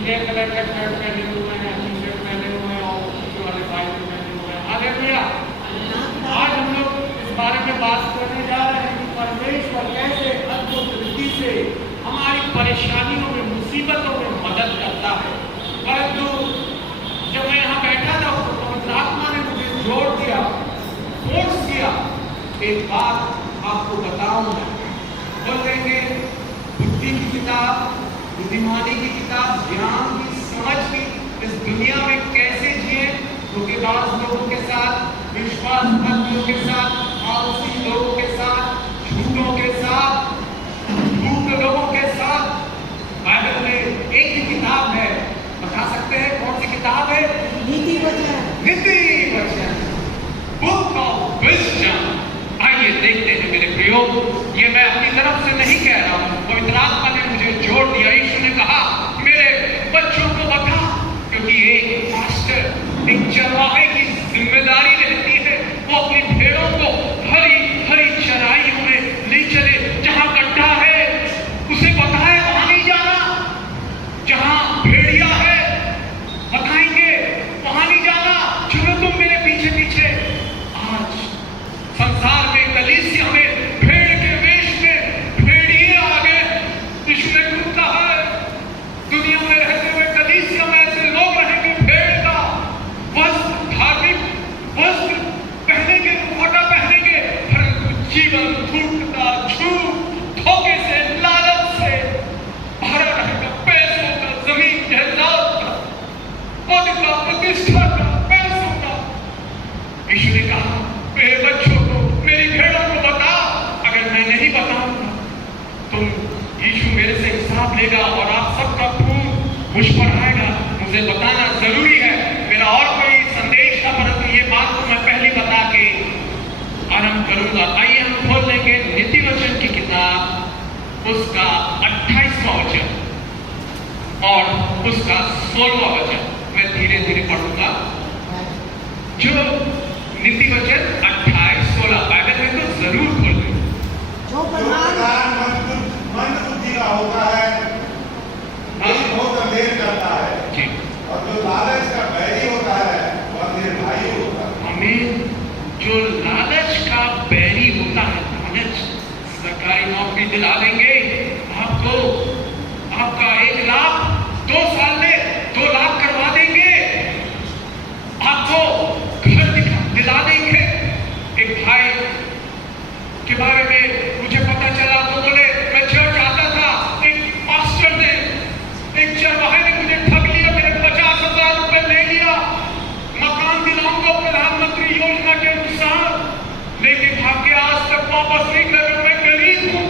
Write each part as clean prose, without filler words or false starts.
नीले कलर का शर्ट पहने हुए हैं, टी शर्ट पहने हुए हैं और पीछे वाले भाई भी पहने हुए हैं। हालेलुया। आज हम लोग इस बारे में बात करने जा रहे हैं कि परमेश्वर कैसे अद्भुत रीति से हमारी परेशानियों में, मुसीबतों में मदद करता है। परंतु जब मैं यहाँ बैठा था तो पवित्र आत्मा ने मुझे जोड़ दिया, फोर्स किया, एक बात आपको बताऊं मैं। बोल देंगे बुद्धि की किताब, बुद्धिमानी की किताब, ज्ञान की, समझ की, इस दुनिया में कैसे जिए, धोखेबाज लोगों के साथ, विश्वासघातियों के साथ, आलसी लोगों के साथ, झूठों के साथ, झूठ लोगों के साथ। बाइबल में एक ही किताब है, बता सकते हैं कौन सी किताब है? नीति वचन। नीति वचन, बुक ऑफ विजडम। आइए देखते हैं मेरे प्रियो, ये मैं अपनी तरफ से नहीं कह रहा हूं, पवित्र आत्मा ने मुझे जोड़ दिया। यीशु ने कहा मेरे बच्चों को बता, क्योंकि एक मास्टर, एक चरवाहे की जिम्मेदारी रहती है, वो अपनी भेड़ों को हरी हरी चराइयों में ले चले। जहां गड्ढा है उसे बताए वहां नहीं जाना, जहां भेड़िया है बताएंगे वहां नहीं जाना, चलो तुम मेरे पीछे पीछे। आज संसार में, कलीसिया में, भेड़ के वेश में भेड़िए आ गए। यीशु ने खुद कहा है, दुनिया में रहते हुए कलीसिया में ऐसे लोग रहेंगे, भेड़ का वस्त्र, धार्मिक वस्त्र पहनेंगे, मुखौटा पहनेंगे, परंतु जीवन फूटता, झूठ, धोखे से, लालच से भरा रहेगा, पैसों का, जमीन जायदाद का, पद का, प्रतिष्ठा का, पैसों का। यीशु ने कहा मेरे बच्चों को, मेरी भेड़ों को बता। अगर मैं नहीं बताऊंगा तो यीशु मेरे से हिसाब लेगा और आप सबका खून मुझ पर आएगा। मुझे बताना जरूरी है। मेरा और कोई संदेश था, परंतु ये बात तो मैं पहले बता के आरंभ करूंगा। आइए हम खोल लेंगे नीति वचन की किताब, उसका 28वां वचन और उसका 16वां वचन। मैं धीरे धीरे पढ़ूंगा। जो नीति वचन 28, 16 बाइबल में तो जरूर खोल लो। जो प्रधान मंद बुद्धि का होता है वही बहुत अंधेर करता है जी, और जो लालच का बैरी होता है वह निर्भय होता है। हमें जो लालच का बैरी होता है, लालच, सरकारी नौकरी दिला देंगे आपको, आपका 1 लाख 2 साल में 2 लाख करवा देंगे, आपको घर दिला देंगे। एक भाई के बारे में मुझे पता चला तो बोले मैं चर्च आता था, एक पास्टर ने, एक चरवाहे ने मुझे ठग लिया, मेरे 50,000 रुपए ले लिया, मकान दिलाऊंगा प्रधानमंत्री योजना के अनुसार, लेकिन भाग्य आज तक वापस नहीं कर रहा। मैं गरीब हूं,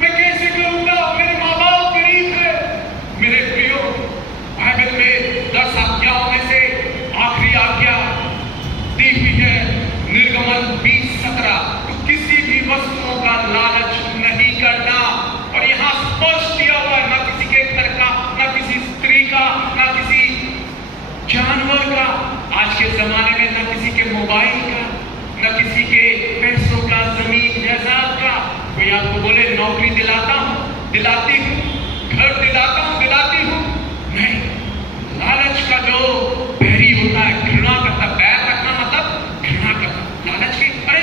मैं कैसे करूंगा, मेरे माँ बाप गरीब है। मेरे प्रियो, बाइबल में 10 आज्ञाओं में से आखिरी आज्ञा दी हुई है निर्गमन 20:17, तो किसी भी वस्तुओं का लालच नहीं करना। और यहाँ स्पष्ट दिया हुआ है, ना किसी के घर का, ना किसी स्त्री का, ना किसी जानवर का, आज के जमाने में ना किसी के मोबाइल का, ना किसी के पैसों का, जमीन जायदाद का। कोई आपको बोले नौकरी दिलाता हूं, दिलाती हूं, घर दिलाता हूं, दिलाती हूं, नहीं। लालच का जो बैरी होता है, घृणा करता, बैर रखना मतलब घृणा करना। लालच की, अरे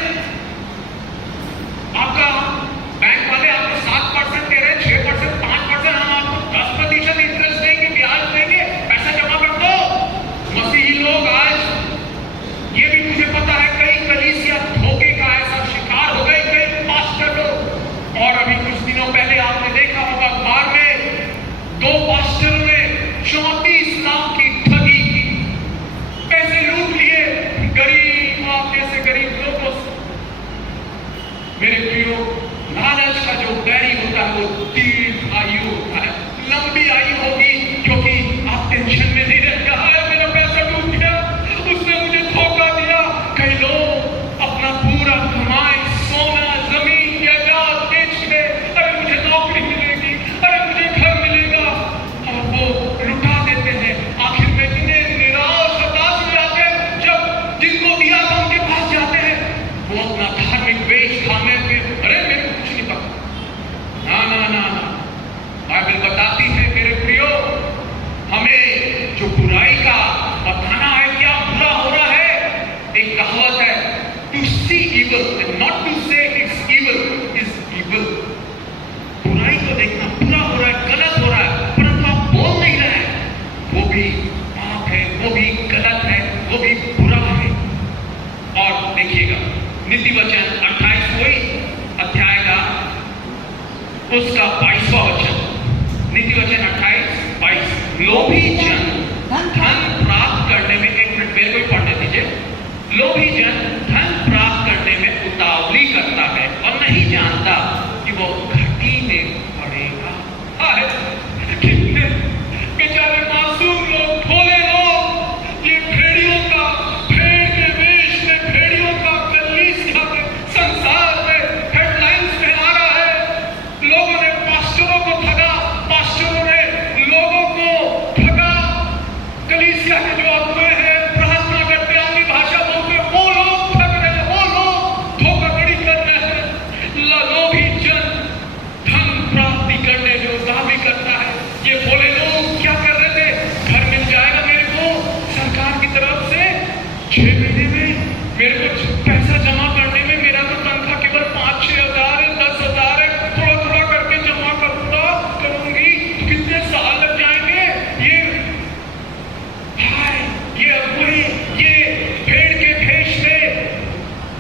आपका बैंक वाले आपको 7% दे रहे हैं, 6%, 5%, हम आपको 10% इंटरेस्ट देंगे, ब्याज देंगे, पैसा जमा कर दो। मसीही लोग आज, ये भी मुझे पता है, कई कलीसिया धोखे का ऐसा शिकार हो गए, कई पास्टर लोग। और अभी कुछ दिनों पहले आपने देखा होगा अखबार में 2 पास्टरों ने 34 लाख की ठगी की, पैसे लूट लिए गरीब, आप जैसे गरीब लोगों से। मेरे प्रियो, लालच का जो बैरी होता है वो दीर्घ आयु होता है, लंबी आयु होगी, क्योंकि आप टेंशन में नहीं रहते, हाय मेरा पैसा डूब गया, उसने मुझे धोखा दिया। कई लोग अपना पूरा कमाई, सोना, जमीन, जायदाद बेच के, अरे मुझे नौकरी मिलेगी, अरे मुझे घर मिलेगा, और वो लुटा देते हैं। आखिर में इतने निराश, हताश हो जाते हैं, जब जिनको दिया था उनके पास जाते हैं, वो अपना धार्मिक वेश धारण के, अरे मेरे कुछ नहीं पता, ना ना ना ना, उसका 22वां वचन, नीति वचन 28-22। लोभी जन धन प्राप्त करने में, एक मिनट मेरे को ही पढ़ने दीजिए। लोभी जन धन प्राप्त करने में उतावली करता है और नहीं जानता कि वो घटी में पड़ेगा। कितने बेचारे मासूम लोग, भोले लोग, ये भेड़ियों का, भेड़ के वेश में भेड़ियों का कलीसिया में, संसार में हेडलाइंस में आ रहा है। लोगों ने पास्टरों को ठगा, पास्टरों ने लोगों को ठगा। कलीसिया के जो अगुवे हैं, प्रार्थना करते, अपनी भाषा बोलते, वो लोग ठग रहे हैं, वो लोग धोखाधड़ी कर रहे हैं। लोभी जन धन प्राप्ति करने जो दावी करता है। ये भोले लोग क्या कर रहे थे? घर मिल जाएगा मेरे को सरकार की तरफ से 6 महीने में, मेरे को पैसा जमा करने में, मेरा तो तनख्वाह केवल 5-6 हजार है, 10 हजार है, थोड़ा थोड़ा करके जमा करूंगी, तो कितने साल लग जाएंगे। ये अगुवे, ये भेड़ के भेष में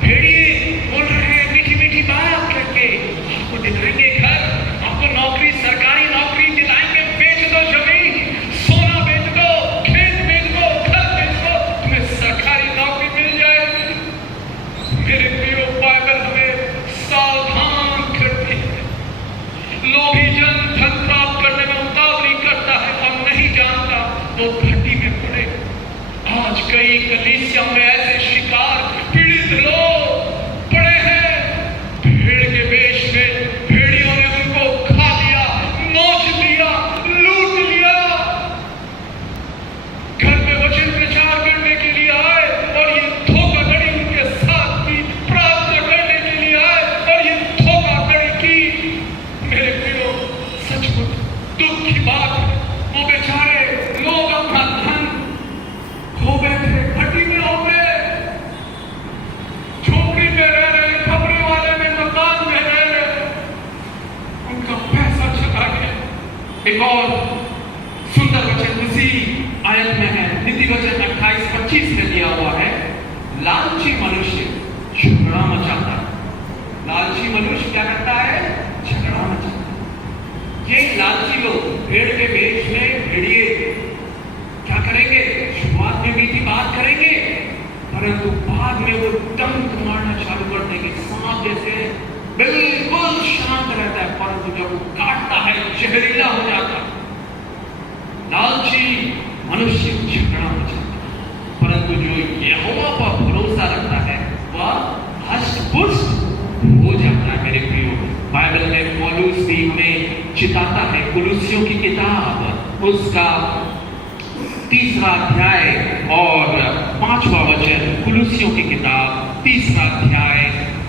भेड़िए बोल रहे हैं मीठी मीठी बात करके, आपको दिलाएंगे घर, आपको नौकरी, सरकारी नौकरी दिलाएंगे, बेच दो जमीन, सोना बेच दो, खेत बेच दो, घर बेच दो, तुम्हें सरकारी नौकरी मिल जाएगी। मेरे प्रियो, बाइबल हमें सावधान करती है। लोभी जन धन प्राप्त करने में उतावली करता है और नहीं जानता वो घटी में पड़ेगा। आज कई कलीसिया में ऐसे शिकार पीड़ित लोग पड़े हैं। भेड़ के वेश में भेड़ियों ने उनको खा लिया, नोच लिया, लूट लिया। घर में वचन प्रचार करने के लिए आए और ये धोखाधड़ी उनके साथ भी प्राप्त करने के लिए आए और ये धोखाधड़ी की। मेरे प्रियो, सचमुच दुख की बात है, वो बेचारे लोग अपना धन खो बैठे, घटी में हो गए, झोपड़ी में रह रहे, कपड़े वाले में, मकान में रह रहे, उनका पैसा चला गया। एक और सुंदर वचन उसी आयत में है, नीति वचन 28-25 में दिया हुआ है। लालची मनुष्य झगड़ा मचाता है। लालची मनुष्य क्या करता है? झगड़ा मचाता है। ये लालची लोग भेड़ के वेश में भेड़िए क्या करेंगे? शुरुआत में मीठी बात करेंगे, परंतु बाद में वो डंक मारना चालू कर देंगे। सांप जैसे बिल्कुल शांत रहता है, परंतु जब वो काटता है जहरीला हो जाता है। लालची मनुष्य झगड़ा मचाता है, परंतु जो यहोवा पर भरोसा रखता है वह हष्ट-पुष्ट हो जाता है। मेरे प्रियो, बाइबल में पौलुस भी हमें चिताता है। कुलुस्सियों की किताब उसका 3रा अध्याय और 5वां वचन। कुलुस्सियों की किताब 3रा अध्याय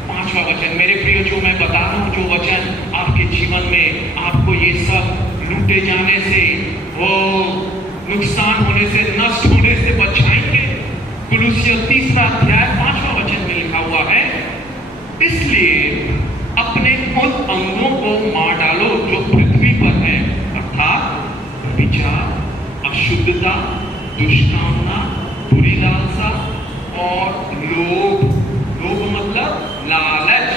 5वां वचन। मेरे प्रियो, जो मैं बता रहा हूं, जो वचन आपके जीवन में आपको ये सब लूटे जाने से, वो नुकसान होने से, नष्ट होने से बचाएंगे। कुलुस्सियों 3रा अध्याय 5वां वचन में लिखा हुआ है, इसलिए अपने उन अंगों को मार डालो जो पृथ्वी पर है, अर्थात विचार, अशुद्धता, दुष्कामना, बुरी लालसा और लोभ। लोभ मतलब लालच,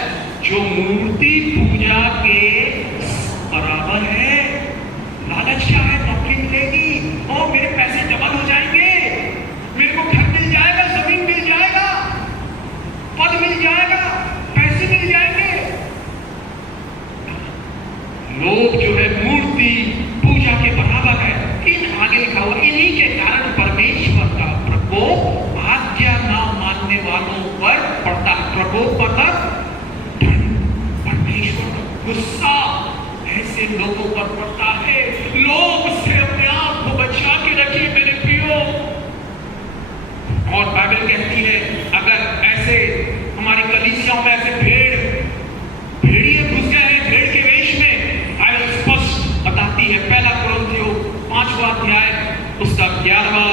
जो मूर्ति पूजा के बराबर है। लालच क्या है? नौकरी मिलेगी, और मेरे पैसे डबल हो जाएंगे, मेरे को घर मिल जाएगा, जमीन मिल जाएगा, पद मिल जाएगा, पैसे मिल जाएंगे। लोभ जो है मूर्ति पूजा के बराबर है। इन आगे लिखा हुआ, इन्हीं के कारण परमेश्वर का प्रकोप आज्ञा न मानने वालों पर पड़ता है। प्रकोप मतलब परमेश्वर का गुस्सा ऐसे लोगों पर पड़ता है। लोग से अपने आप को बचा के रखिए मेरे प्रियो। और बाइबल कहती है, अगर ऐसे हमारी कलीसियाओं में ऐसे भेड़िए घुस गए हैं भेड़ के वेश में, बाइबल स्पष्ट बताती है। 1 कुरिन्थियों 5वां अध्याय उसका 11वां,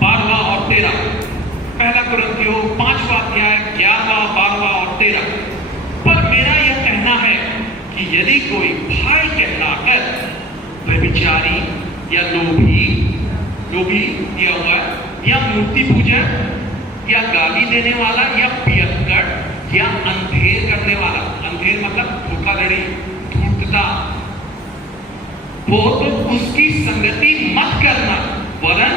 12वां और 13। 1 कुरिन्थियों 5वां अध्याय 11वां, 12वां और 13। पर मेरा यह कहना है कि यदि कोई भाई कहलाकर व्यभिचारी या लोभी दिया हुआ है, या मूर्ति पूजक, या गाली देने वाला, या पियक्कड़, या अंधेर करने वाला, अंधेर मतलब धोखाधड़ी, धूर्तता, वो तो उसकी संगति मत करना, वरन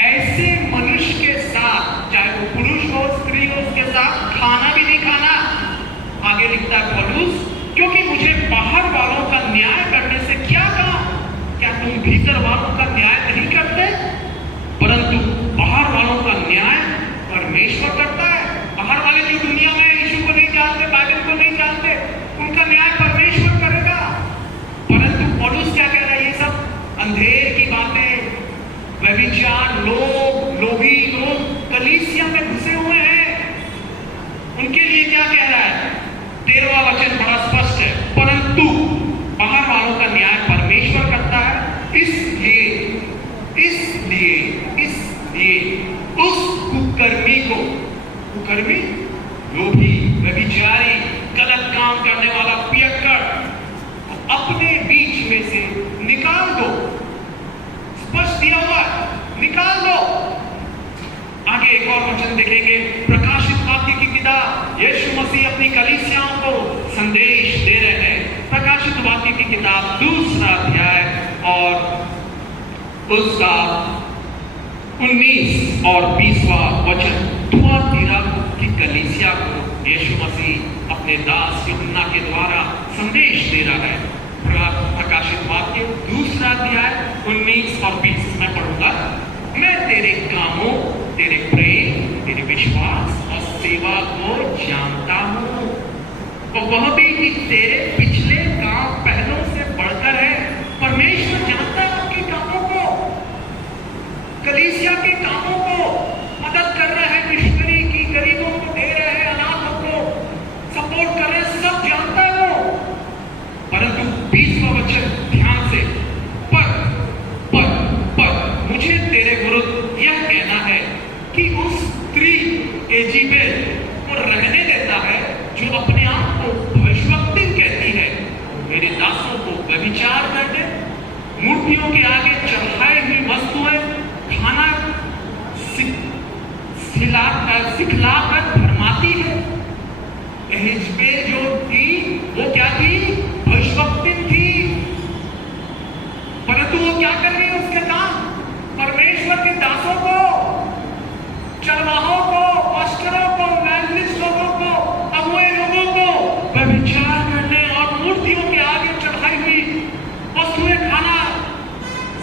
ऐसे मनुष्य के साथ, चाहे वो पुरुष हो स्त्री हो, उसके साथ खाना भी नहीं खाना। आगे लिखता है पौलुस, क्योंकि मुझे बाहर वालों का न्याय करने से क्या काम? क्या तुम भीतर वालों का न्याय नहीं करते? परंतु बाहर वालों का न्याय परमेश्वर करता है। बाहर वाले जो दुनिया में यीशु को नहीं जानते, बाइबल को नहीं जानते, उनका न्याय परमेश्वर करेगा। परंतु पौलुस क्या कह रहा है? ये सब अंधेर की बातें, व्यभिचार, लोभी लोग कलीसिया में घुसे हुए हैं, उनके लिए क्या कह रहा है? 13वां वचन बड़ा स्पष्ट है, परंतु बाहर वालों का न्याय परमेश्वर करता है। इसलिए उस कुकर्मी को, कुकर्मी लोभी, व्यभिचारी, गलत काम करने वाला पियक्कड़ अपने बीच में से निकाल दो। स्पष्ट दिया हुआ, निकाल दो। आगे एक और वचन देखेंगे, प्रकाशित वाक्य की किताब, यीशु मसीह अपनी कलीसियाओं को संदेश दे रहे हैं। प्रकाशित वाक्य की किताब 2 अध्याय और उसका 19 और 20वां वचन, थुआतीरा की कलीसिया को यीशु मसीह अपने दास यूहन्ना के द्वारा संदेश दे रहा है। प्रकाशित वाक्य 2 अध्याय 19 और 20 मैं पढ़ूंगा। मैं तेरे कामों, तेरे प्रेम, तेरे विश्वास और सेवा को जानता हूं, और वह भी कि तेरे पिछले काम पहलों से बढ़कर है। परमेश्वर जानता है आपके कामों को, कलीसिया के कामों को, मदद कर रहे हैं, मिशनरी की, गरीबों को दे रहे हैं, अनाथों को सपोर्ट कर रहे हैं, सब जानता है वो। परंतु 20वां वचन ध्यान से, पर मुझे तेरे विरुद्ध यह कहना है कि उस स्त्री एजेबेल को रहने देता है जो अपने आप को भविष्यवक्ता कहती है, मेरे दासों को व्यभिचार करने, मूर्तियों के आगे चढ़ाई हुई वस्तुएं खाना सिखलाकर भरमाती है। एजेबेल जो थी वो क्या थी? भविष्यवक्ता थी। परंतु वो क्या कर रही है? उसके काम परमेश्वर के दासों को, चरवाहों को, पास्टरों को, इवेंजलिस्ट लोगों को, अगुए लोगों को व्यभिचार करने और मूर्तियों के आगे चढ़ाई हुई वस्तुएं खाना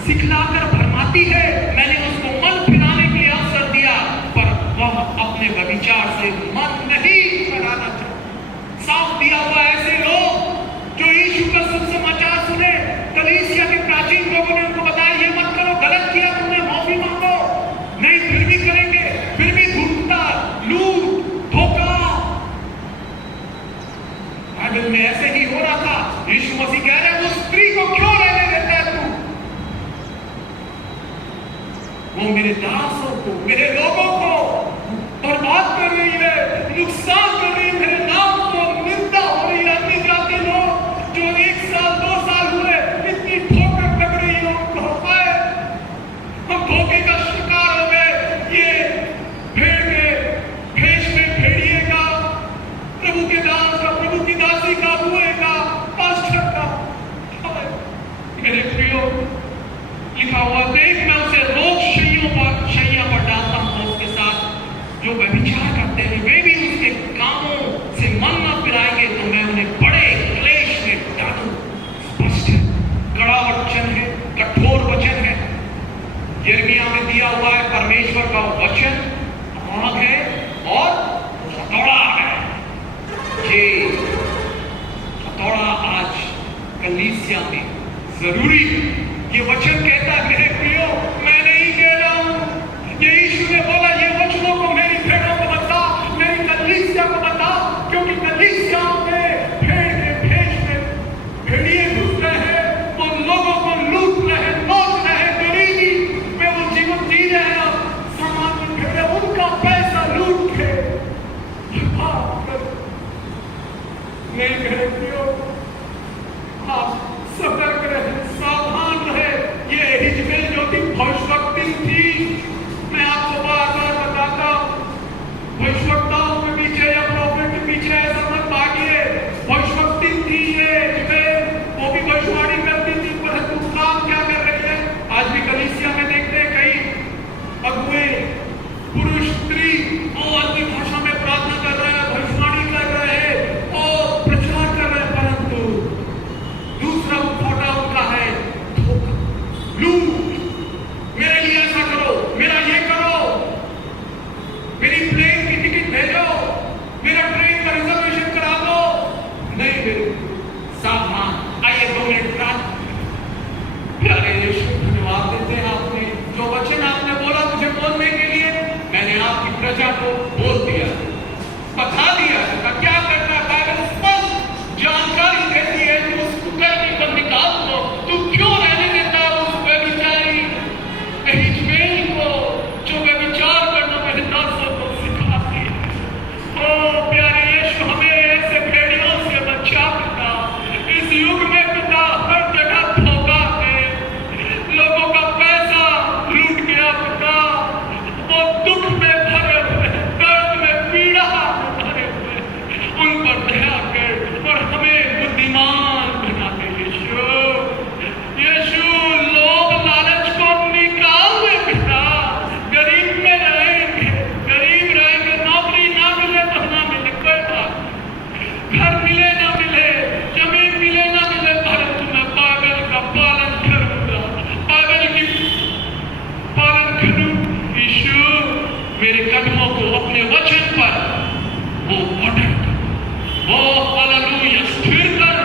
सिखलाकर भरमाती है। मैंने उसको मन फिराने के लिए अवसर दिया, पर वह अपने व्यभिचार से मन नहीं फिराना चाहता। साफ दिया हुआ ऐसे लोग जो यीशु का सुसमाचार सुने, कलीसिया के प्राचीन लोगों ने उनको बताया, ये मत करो, गलत किया तुमने, माफी मांगो। नहीं, फिर भी करेंगे, फिर भी धूर्तता, लूट, धोखा। बाइबल में ऐसे ही हो रहा था। यीशु मसीह कह रहे हैं, उस स्त्री को क्यों रहने देता है तू? वो मेरे दासों को, मेरे लोगों को बर्बाद कर रही है, नुकसान कर रही है, मेरे नाम को निंदा हो रही है। अन्य जाति लोग जो 1 साल 2 साल हुए इतनी ठोकर लग रही है, उनको पाए हम धोखे का शिकार हो गए। ये भेड़ के भेष में भेड़िए का, प्रभु के दास का, प्रभु की दासी का, हुए का, पास्टर का। मेरे प्रियो, लिखा हुआ, देख मैं उसे रोग शैया पर डालता हूं, उसके साथ जो व्यभिचार करते हैं वे भी उसके कामों से मन न फिराएंगे, तो मैं उन्हें बड़े क्लेश में डालूं। स्पष्ट है, कड़ा वचन है, कठोर वचन है। यिर्मयाह में दिया हुआ है परमेश्वर का वचन आग है और हथौड़ा है। ये हथौड़ा आज कलीसिया में जरूरी है। ये वचन कहता है, मेरे प्रियो, मैं नहीं कह रहा हूं, ये यीशु ने बोला, ये वचनों को मेरी भेड़ों को बता, मेरी कलीसिया को बता, क्योंकि कलीसिया में भेड़ के भेष में भेड़िए घुस रहे हैं, वो लोगों को लूट रहे हैं, नोच रहे हैं, गरीबी में वो जीवन जी रहे हैं। सामान्य भेड़े उनका पैसा लूट के मेरे प्रियो, आप सतर्क रहे, सावधान रहे। ये इजबेल जो थी भविष्यवक्ता थी। मैं आपको बार बार दूसरा फोटा उनका है धोखा, लूट। मेरे लिए ऐसा करो, मेरा ये करो, मेरी प्लेन की टिकट भेजो, मेरा ट्रेन का रिजर्वेशन करा दो। नहीं मेरे सावधान, आइए 2 मिनट बाद। प्यारे यीशु, धन्यवाद देते हैं आपने जो वचन आपने बोला मुझे बोलने के लिए, मैंने आपकी प्रजा को बोल दिया, बता दिया कि क्या करना है। बाइबल स्पष्ट जानकारी देती है कि उस कुकर्मी को निकाल दो। तू क्यों रहने देता है उस व्यभिचारी हिजमेल को जो व्यभिचार करना मेरे दासों को सिखाती है। ओ प्यारे यीशु, हमें ऐसे भेड़ियों से बचा पिता। इस युग में पिता हर जगह धोखा है, लोगों का पैसा लूट गया पिता। वो दुख में भरे हुए, दर्द में, पीड़ा में भरे हुए, उन पर दया कर और हमें बुद्धिमान बना दे यीशु। यीशु, लोभ लालच को निकाल दे पिता। गरीब में रहेंगे, गरीब रहेंगे, नौकरी ना मिले तो ना मिले कोई बात, घर मिले ना मिले, जमीन मिले ना मिले, परंतु मैं बाइबल का पालन करूंगा, बाइबल की पालन करूं। यीशु, मेरे कदमों को अपने वचन पर वो ऑर्डर कर, ओ हालेलुया स्थिर कर,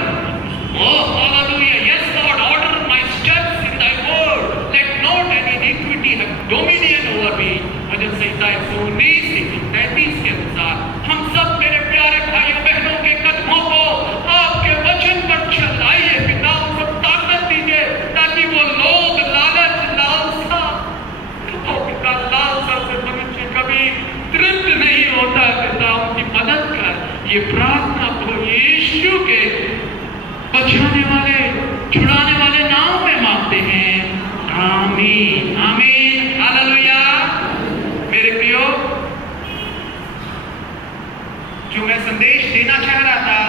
oh hallelujah. Yes lord, order my steps in thy word, let not any iniquity have dominion over me। भजन संहिता 119:33 के अनुसार हम सब मेरे प्यारे भाइयों बहनों के कदमों को आपके वचन पर चलाइए पिता। उनको ताकत दीजिए ताकि वो लोग लालच, लालसा, ओ पिता, लालसा से मनुष्य कभी तृप्त नहीं होता पिता। उनकी मदद कर। ये प्रार्थना को यीशु के बचाने वाले, छुड़ाने वाले नाम में मांगते हैं, आमीन आमीन हालेलुया। मेरे प्रियो, जो मैं संदेश देना चाह रहा था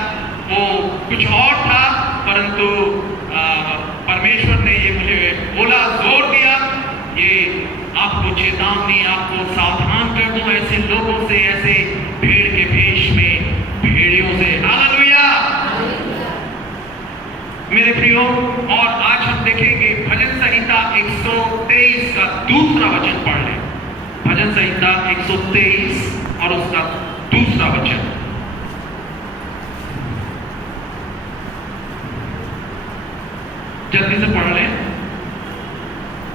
वो कुछ और था, परंतु परमेश्वर ने ये मुझे बोला, जोर दिया, ये आपको चेतावनी, आपको सावधान कर दूं ऐसे लोगों से, ऐसे भेड़ के भेष में भेड़ियों से। हालेलुया मेरे प्रियो। और आज हम देखेंगे भजन संहिता 123 का दूसरा वचन पढ़ लें। भजन संहिता 123 और उसका दूसरा वचन। जल्दी से पढ़ लें।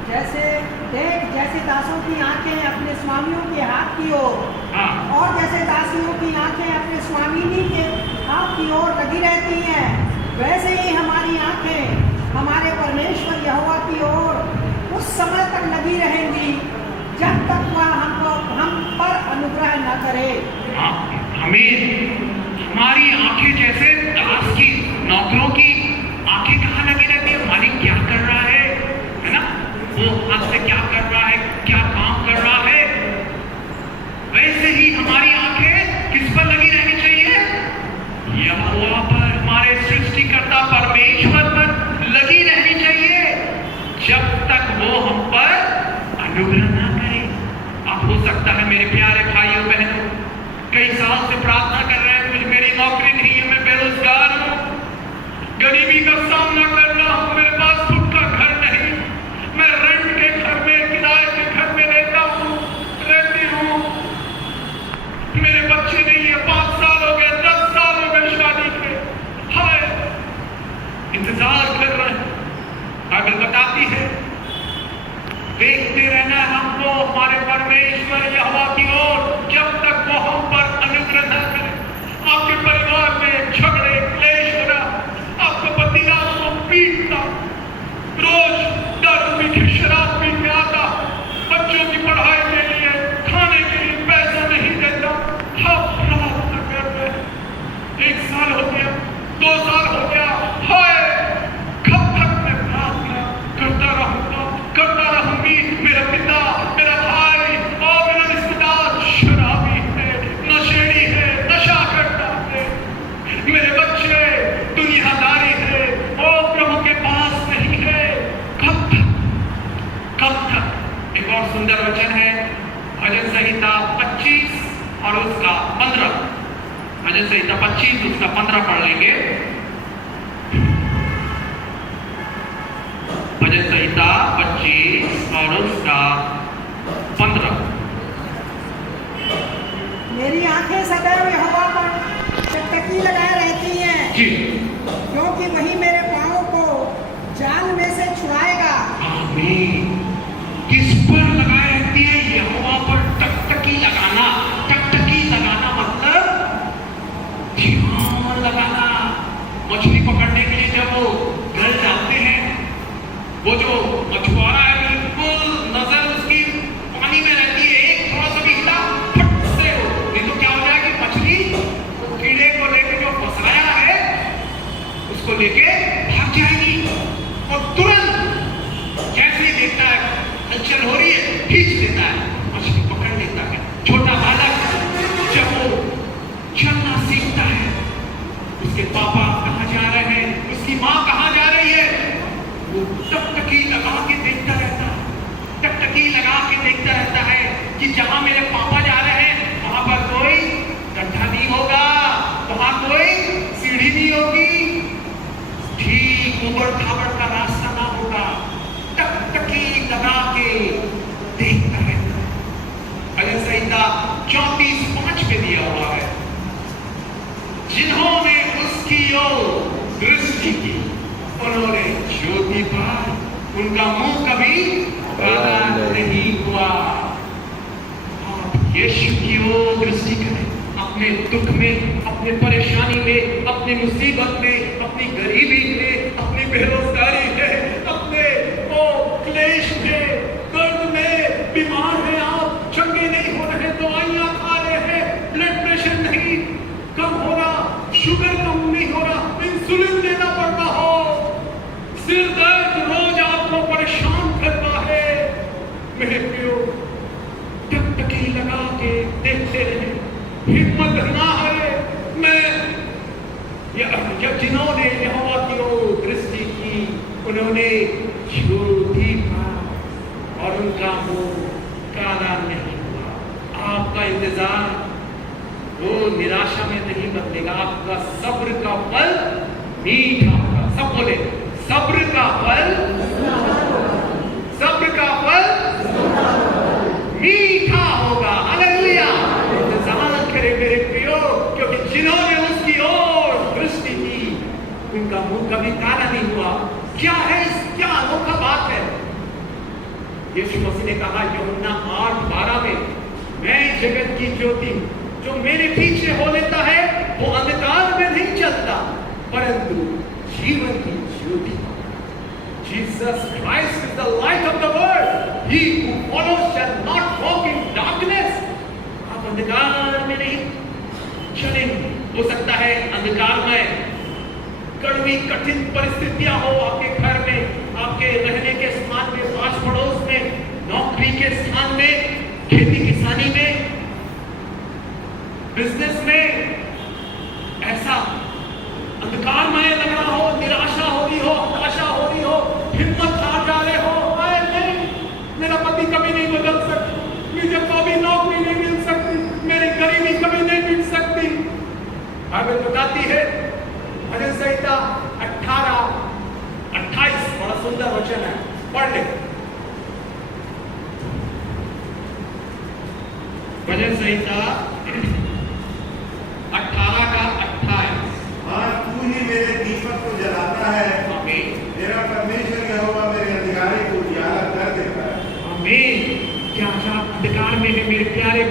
जैसे दासों की आंखें अपने स्वामियों के हाथ की ओर, हाँ, और जैसे दासियों की आंखें अपने स्वामिनी के हाथ की ओर लगी रहती हैं, वैसे ही हमारी आंखें हमारे परमेश्वर यहोवा की ओर उस समय तक लगी रहेंगी जब तक वह हम पर अनुग्रह न करे। हाँ, हमारी आंखें जैसे दास की, नौकरों की आंखें कहाँ लगी रहती है, मालिक क्या कर रहा है ना, वो हाथ से क्या कर रहा है, क्या काम कर रहा है। वैसे ही हमारी आंखें किस पर लगी रहनी चाहिए, यहोवा पर, हमारे सृष्टिकर्ता परमेश्वर पर लगी रहनी चाहिए जब तक वो हम पर अनुग्रह ना करे। अब हो सकता है मेरे प्यारे भाइयों बहनों, कई साल से प्रार्थना कर रहे हैं, मुझे मेरी नौकरी नहीं है, मैं बेरोजगार हूँ, गरीबी का सामना कर रहा हूँ, मेरे पास खुद का घर नहीं, मैं रेंट के घर में, किराए के घर में रहती हूँ, मेरे बच्चे नहीं है, 5 साल हो गए, 10 साल हो गए शादी के, हाय इंतजार कर रहे हैं। बाइबल बताती है देखते रहना हमको हमारे परमेश्वर यहोवा की ओर जब तक वो हम पर अनुग्रह न करे। आपके परिवार में झगड़े, क्लेश हो रहा, आपको पति ना आपको पीटता, रोज दारू पी के, शराब पी के आता, बच्चों की पढ़ाई के लिए, खाने के लिए पैसा नहीं देता, आप प्रार्थना कर रहे हैं, 1 साल हो गया, 2 साल हो गया, हाय कब तक मैं प्रार्थना करता रहूंगी, मेरा पिता, मेरा भाई और मेरा रिश्तेदार शराबी है, नशेड़ी है, नशा करता है, 25 और उसका 15। मेरी आंखें सदैव यहोवा पर टकटकी लगाए रहती हैं, जी क्योंकि वही मेरे पाँव को जाल में से छुड़ाएगा। आमीन। किस पर लगाए रहती है? यहोवा पर टकटकी लगाना। टकटकी लगाना मतलब ध्यान लगाना। मछली पकड़ने के लिए जब वो गल डालते हैं, वो जो मछुआरा है बिल्कुल नजर उसकी पानी में रहती है, एक थोड़ा सा भी हिला फट से हो, नहीं तो क्या हो जाएगी मछली कीड़े को लेके जो फंसाया है उसको लेके भाग जाएगी। और तुरंत जैसे ही देखता है हलचल हो रही है, खींच लेता है, मछली पकड़ लेता है। छोटा बालक जब वो चलना सीखता है, उसके पापा कहाँ जा रहे हैं, उसकी माँ कहाँ जा रही है, वो टकटकी लगा के देखता रहता है। टकटकी लगा के देखता रहता है कि जहां मेरे पापा जा रहे हैं वहां पर कोई गड्ढा नहीं होगा, वहां कोई सीढ़ी नहीं होगी, ठीक उबड़ खाबड़ का रास्ता ना होगा। टकटकी लगा के देखता रहता है। भजन संहिता 34:5 में दिया हुआ है, जिन्होंने उसकी ओर दृष्टि की उन्होंने ज्योति पाई, उनका मुंह कभी काला नहीं हुआ। आप यीशु की ओर दृष्टि करें, अपने दुख में, अपने परेशानी में, अपनी मुसीबत में, अपनी गरीबी में, अपनी बेरोजगारी में, अपने क्लेश में, दर्द में, बीमार हैं आप, चंगे नहीं हो रहे, दवाइयां खा रहे हैं, ब्लड प्रेशर नहीं कम हो रहा, शुगर कम नहीं हो रहा, इंसुलिन देना पड़ रहा हो, सिर दर्द रोज आपको परेशान करता है, मेरे प्रियो टकटकी लगा के देखते रहे, हिम्मत ना हारे। मैं जिन्होंने यहोवा की ओर दृष्टि की उन्होंने ज्योति पाई और उनका मुंह काला नहीं हुआ। आपका इंतजार वो निराशा में नहीं बदलेगा, आपका सब्र का फल मीठा होगा। सब बोले सब्र का फल, सब्र का फल मीठा होगा। हालेलुया। इंतजार करें मेरे प्रियो, क्योंकि जिन्होंने उसकी ओर दृष्टि की उनका मुंह कभी काला नहीं हुआ। क्या है, क्या अनोखा बात है। यीशु मसीह ने कहा यूहन्ना 8:12 में, मैं जगत की ज्योति हूं, जो मेरे पीछे हो लेता है वो अंधकार में नहीं चलता परंतु जीवन की ज्योति। Jesus Christ is the light of the world. He who follows shall not walk in darkness. आप अंधकार में नहीं चलेंगे। हो सकता है अंधकार में कड़वी कठिन परिस्थितियां हो आपके घर में, आपके रहने के स्थान में, पास पड़ोस में, नौकरी के स्थान में, खेती किसानी में, बिजनेस में, ऐसा अंधकारमय लग रहा हो, निराशा हो रही हो, हताशा हो रही हो, हिम्मत हार जा रहे हो, नहीं मेरा पति कभी नहीं बदल सकता, मुझे कभी नौकरी नहीं मिल सकती, मेरी गरीबी कभी नहीं मिल सकती। बाइबल बताती है भजन संहिता 18:28, बड़ा सुंदर वचन है, पढ़ ले। भजन संहिता 18:28। हाँ, तू ही मेरे दीपक को जलाता है, आमीन। मेरा परमेश्वर यहोवा मेरे अंधकारे को उजाला कर देता है। आमीन। क्या आप अंधकार में है मेरे प्यारे